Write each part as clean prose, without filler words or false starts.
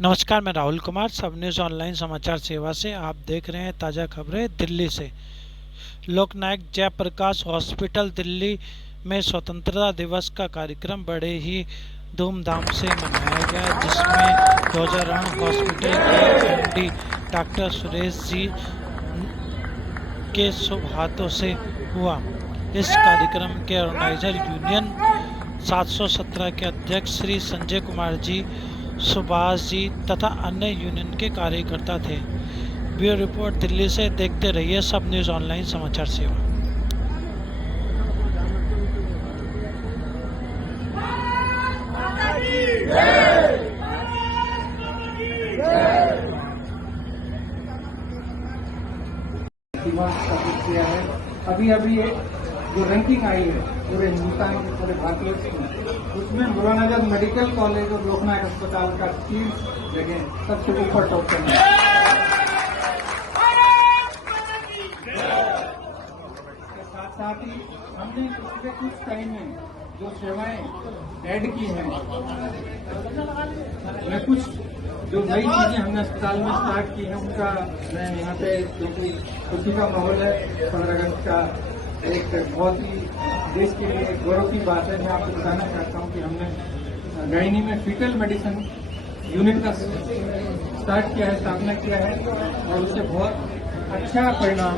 नमस्कार, मैं राहुल कुमार सब न्यूज़ ऑनलाइन समाचार सेवा से आप देख रहे हैं ताज़ा खबरें दिल्ली से। लोकनायक जयप्रकाश हॉस्पिटल दिल्ली में स्वतंत्रता दिवस का कार्यक्रम बड़े ही धूमधाम से मनाया गया, जिसमें ध्वजारोहण हॉस्पिटल के एमडी डॉक्टर सुरेश जी के शुभ हाथों से हुआ। इस कार्यक्रम के ऑर्गेनाइजर यूनियन 717 के अध्यक्ष श्री संजय कुमार जी, सुभाष जी तथा अन्य यूनियन के कार्यकर्ता थे। ब्यूरो रिपोर्ट दिल्ली से। देखते रहिए सब न्यूज़ ऑनलाइन समाचार सेवा। किया है। अभी एक जो रैंकिंग आई है पूरे हिंदुस्तान के पूरे भारतवर्ष में, उसमें मुरानगर मेडिकल कॉलेज और लोकनायक अस्पताल का 3 जगह सबसे ऊपर टॉप करना है। साथ ही हमने पिछले कुछ टाइम में जो सेवाएं ऐड की हैं, मैं कुछ जो नई चीजें हमने अस्पताल में स्टार्ट की है उनका मैं यहाँ पे, क्योंकि खुशी का माहौल है, 15 अगस्त का एक बहुत ही देश के लिए एक गौरव की बात है। मैं आपको बताना चाहता हूँ कि हमने गायनी में फीटल मेडिसिन यूनिट का स्टार्ट किया है, स्थापना किया है और उससे बहुत अच्छा परिणाम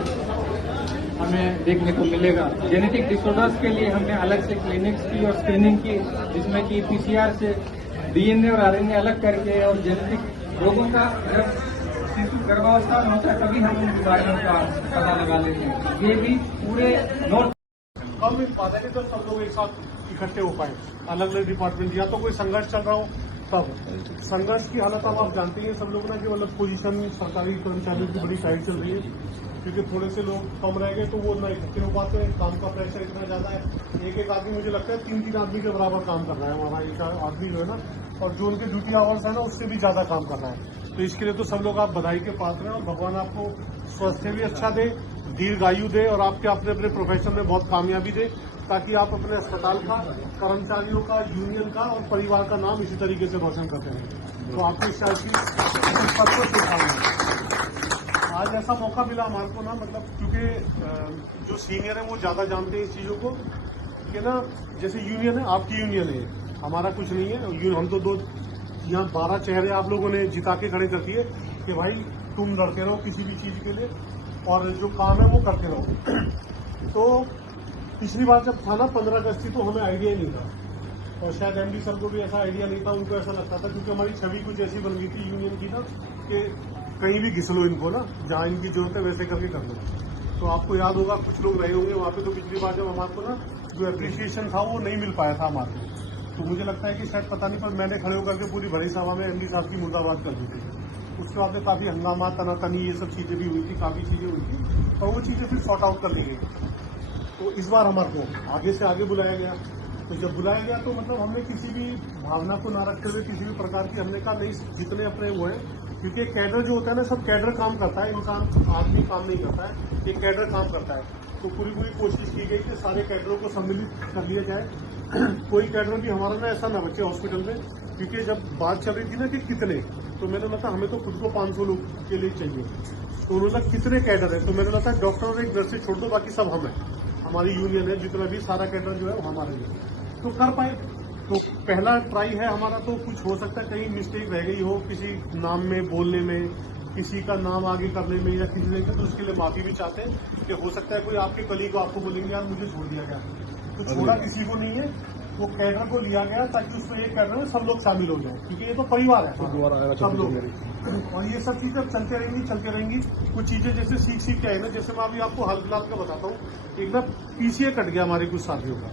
हमें देखने को मिलेगा। जेनेटिक डिसऑर्डर्स के लिए हमने अलग से क्लिनिक्स की और स्क्रीनिंग की, जिसमें कि पीसीआर से डीएनए और आरएनए अलग करके और जेनेटिक रोगों का जब शिशु गर्भावस्था में होता है तभी हम उन बीमारियों का पता लगा लेते हैं। ये भी पूरे नॉर्थ कम मिल पाता है, तो सब लोग एक साथ इकट्ठे हो पाए। अलग अलग डिपार्टमेंट या तो कोई संघर्ष चल रहा हो तब संघर्ष की हालत अब आप जानते हैं सब लोग ना, कि मतलब पोजीशन सरकारी कर्मचारियों की बड़ी टाइट चल रही है, क्योंकि थोड़े से लोग कम रह गए तो वो ना इकट्ठे हो पाते हैं। काम का प्रेशर इतना ज्यादा है, एक आदमी मुझे लगता है 3 आदमी के बराबर काम कर रहा है हमारा एक आदमी जो है ना, और जो उनके ड्यूटी आवर्स है ना उससे भी ज्यादा काम कर रहा है। तो इसके लिए तो सब लोग आप बधाई के पात्र हैं और भगवान आपको स्वास्थ्य भी अच्छा दे, दीर्घायु दे और आपके अपने अपने प्रोफेशन में बहुत कामयाबी दे, ताकि आप अपने अस्पताल का, कर्मचारियों का, यूनियन का और परिवार का नाम इसी तरीके से रोशन करते हैं। तो आपको इस शायद आज ऐसा मौका मिला हमारे को ना, मतलब क्योंकि जो सीनियर है वो ज्यादा जानते हैं इस चीजों को, कि ना जैसे यूनियन है, आपकी यूनियन है, हमारा कुछ नहीं है। हम तो यहाँ 12 चेहरे आप लोगों ने जिता के खड़े कर दिए कि भाई तुम लड़ते रहो किसी भी चीज के लिए और जो काम है वो करते रहो। तो पिछली बार जब था ना 15 अगस्त थी तो हमें आइडिया ही नहीं था, और शायद एमडी सर को भी ऐसा आइडिया नहीं था। उनको ऐसा लगता था, क्योंकि हमारी छवि कुछ ऐसी बन गई थी यूनियन की ना, कि कहीं भी घिस लो इनको ना, जहां इनकी जरूरत है वैसे करके कर लो। तो आपको याद होगा कुछ लोग रहे होंगे वहां पे, तो पिछली बार जब हमारे को ना जो एप्रिसिएशन था वो नहीं मिल पाया था हमारे को, तो मुझे लगता है कि शायद पता नहीं, पर मैंने खड़े होकर के पूरी बड़ी सभा में एमडी साहब की मुर्दाबाद कर दी थी। उसके बाद में काफी हंगामा, तनातनी, ये सब चीजें भी हुई थी, काफी चीजें हुई थी, और वो चीजें फिर सॉर्ट आउट कर ली गई। तो इस बार हमारे को आगे से आगे बुलाया गया। तो जब बुलाया गया तो मतलब हमने किसी भी भावना को ना रखते हुए किसी भी प्रकार की, हमने कहा नहीं, जितने अपने वो है, क्योंकि कैडर जो होता है ना, सब कैडर काम करता है, इंसान आदमी काम नहीं करता है, एक कैडर काम करता है। तो पूरी कोशिश की गई कि सारे कैडरों को सम्मिलित कर लिया जाए। कोई कैडर भी हमारा ना ऐसा ना बचे हॉस्पिटल में, क्योंकि जब बात चल रही थी ना कि कितने, तो मैंने बताया हमें तो खुद को 500 लोग के लिए चाहिए। तो उन्होंने कितने कैडर है, तो मैंने बताया डॉक्टर और एक नर्स छोड़ दो, बाकी सब हम है, हमारी यूनियन है, जितना भी सारा कैडर जो है वो हमारे लिए, तो कर पाए। तो पहला ट्राई है हमारा, तो कुछ हो सकता है कहीं मिस्टेक रह गई हो किसी नाम में, बोलने में, किसी का नाम आगे करने में या किसी ने, तो उसके लिए माफी भी चाहते हैं कि हो सकता है कोई आपके कलीग को आपको बोलेंगे यार मुझे छोड़ दिया गया, तो छोड़ा किसी को नहीं है, वो कैडर को लिया गया ताकि उसमें एक कैडर में सब लोग शामिल हो जाए, क्योंकि ये तो परिवार है सब लोग, और ये सब चीजें चलते रहेंगी। कुछ चीजें जैसे सीख के आए ना, जैसे मैं अभी आपको हाल फिलहाल का बताता हूँ, एक ना पीसीए कट गया हमारे कुछ साथियों का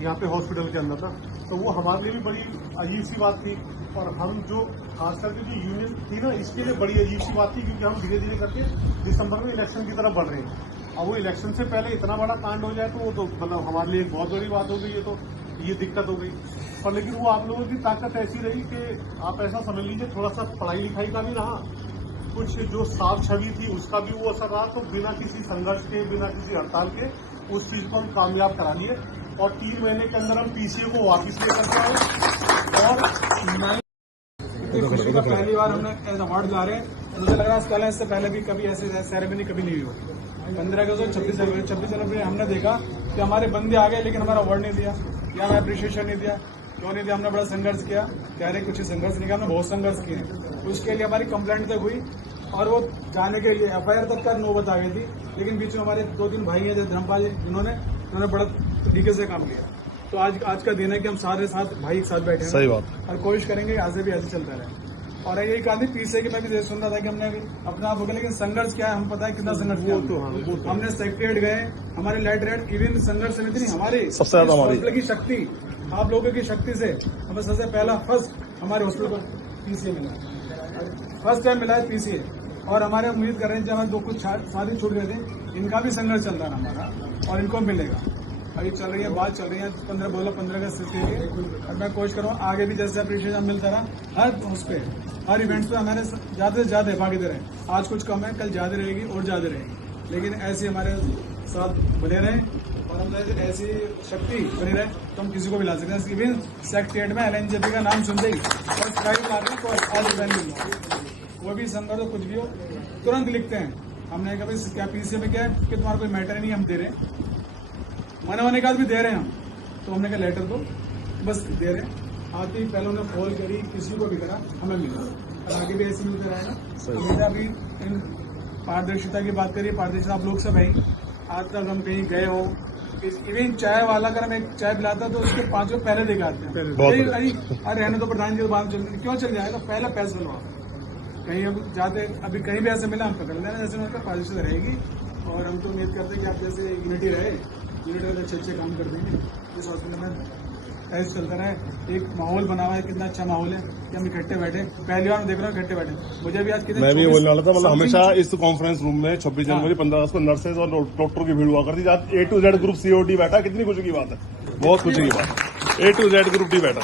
यहाँ पे हॉस्पिटल के अंदर था, तो वो हमारे लिए भी बड़ी अजीब सी बात थी, और हम जो खास करके जो यूनियन थी ना, इसके लिए बड़ी अजीब सी बात थी, क्योंकि हम धीरे धीरे करके दिसंबर में इलेक्शन की तरफ बढ़ रहे हैं। अब वो इलेक्शन से पहले इतना बड़ा कांड हो जाए तो वो तो मतलब हमारे लिए एक बहुत बड़ी बात हो गई है, तो ये दिक्कत हो गई। पर लेकिन वो आप लोगों की ताकत ऐसी रही कि आप ऐसा समझ लीजिए, थोड़ा सा पढ़ाई लिखाई का भी रहा, कुछ जो साफ छवि थी उसका भी वो असर रहा, तो बिना किसी संघर्ष के, बिना किसी हड़ताल के उस चीज को हम कामयाब करा लिए, और 3 महीने के अंदर हम पीसीए को वापिस लेकर के आए, और खुशी का पहली बार हमने एज अवार्ड ला रहे हैं। मुझे लग रहा है कल इससे पहले भी कभी ऐसे सेरेमनी कभी नहीं हुई। 15 अगस्त 26 जनवरी हमने देखा कि हमारे बंदे आ गए लेकिन हमारा अवार्ड नहीं दिया या हमें अप्रिशिएशन नहीं दिया। क्यों नहीं दिया? हमने बड़ा संघर्ष किया। कह रहे कुछ संघर्ष नहीं किया, हमने बहुत संघर्ष किए हैं। उसके लिए हमारी कंप्लेंट तक हुई और वो जाने के लिए FIR तक का नौबत आ गई थी। लेकिन बीच में हमारे 2-3 भाई हैं जैसे धर्मपाल जी, उन्होंने बड़ा तरीके से काम किया। तो आज का दिन है कि हम सारे साथ भाई एक साथ बैठे हैं। सही बात। और कोशिश करेंगे आगे भी ऐसे चलता रहे। और यही कहा थी पीछे की मैं भी सुन रहा था कि हमने अपना आप हो गया, लेकिन संघर्ष क्या है हम पता है कितना संघर्ष किया। हमने सेक्रेटरीट गए, हमारे लेटरेट इवन संघर्ष समिति नहीं, हमारी सबसे ज्यादा हमारी की शक्ति, आप लोगों की शक्ति से हमें सबसे पहला फर्स्ट हमारे हॉस्पिटल को PCA मिला। फर्स्ट टाइम मिला है PCA। और हमारे उम्मीद कर रहे हैं जब हमारे 2 कुछ शादी छूट गए थे, इनका भी संघर्ष चल रहा है हमारा और इनको मिलेगा। अभी चल रही है, बात चल रही है 15 अगस्त के लिए। और मैं कोशिश करूँ आगे भी जैसे अप्रिशिएशन मिलता रहा हर उस पर, हर इवेंट्स पे हमारे ज्यादा से ज्यादा भागीदार रहे। आज कुछ कम है, कल ज्यादा रहेगी और ज्यादा रहेगी, लेकिन ऐसे हमारे साथ बने रहे और हम ऐसी शक्ति बनी रहे तो हम किसी को भी ला सकते हैं। इवन सेक्रेटरीट में LNJP का नाम सुनते ही और स्ट्राइक मारते हैं तो आज वो भी संघर्ष हो कुछ भी हो तुरंत लिखते हैं। हमने कहा भाई क्या PCA में क्या है कि तुम्हारा कोई मैटर नहीं, हम दे रहे हैं। मना होने के बाद भी दे रहे हैं हम, तो हमने कहा लेटर दो, बस दे रहे हैं। आते ही पहले उन्होंने कॉल करी, किसी को भी करा, हमें मिला और आगे भी ऐसे मिलते रहेगा। हमेशा भी इन पारदर्शिता की बात करिए, पारदर्शिता आप लोग सब है। आज तक हम कहीं गए हो, इवन चाय वाला अगर हमें चाय पिलाता तो उसके 5 को पहले दिखा आते हैं। अरे रहने तो प्रधान जी तो बाद में क्यों चल जाएगा, पहले पैसे बनवा। कहीं हम जाते अभी कहीं भी ऐसे मिला हम पकड़ लेना, जैसे उनका पारदर्शिता रहेगी। और हम तो उम्मीद करते हैं कि आप जैसे यूनिटी रहे, यूनिटी में अच्छे काम कर देंगे। इस हॉस्पिटल में ऐसे चलता रहे। एक माहौल बना हुआ है, कितना अच्छा माहौल है कि हम इकट्ठे बैठे। पहली बार देख रहा हूँ इकट्ठे बैठे। मुझे भी आज मैं भी बोलने वाला था, मतलब हमेशा इस कॉन्फ्रेंस रूम में 26 जनवरी 15 अगस्त को नर्सेज और डॉक्टर की भीड़ हुआ करती थी। आज A to Z group COD बैठा, कितनी खुशी की बात है, बहुत खुशी की बात। A to Z group D बैठा।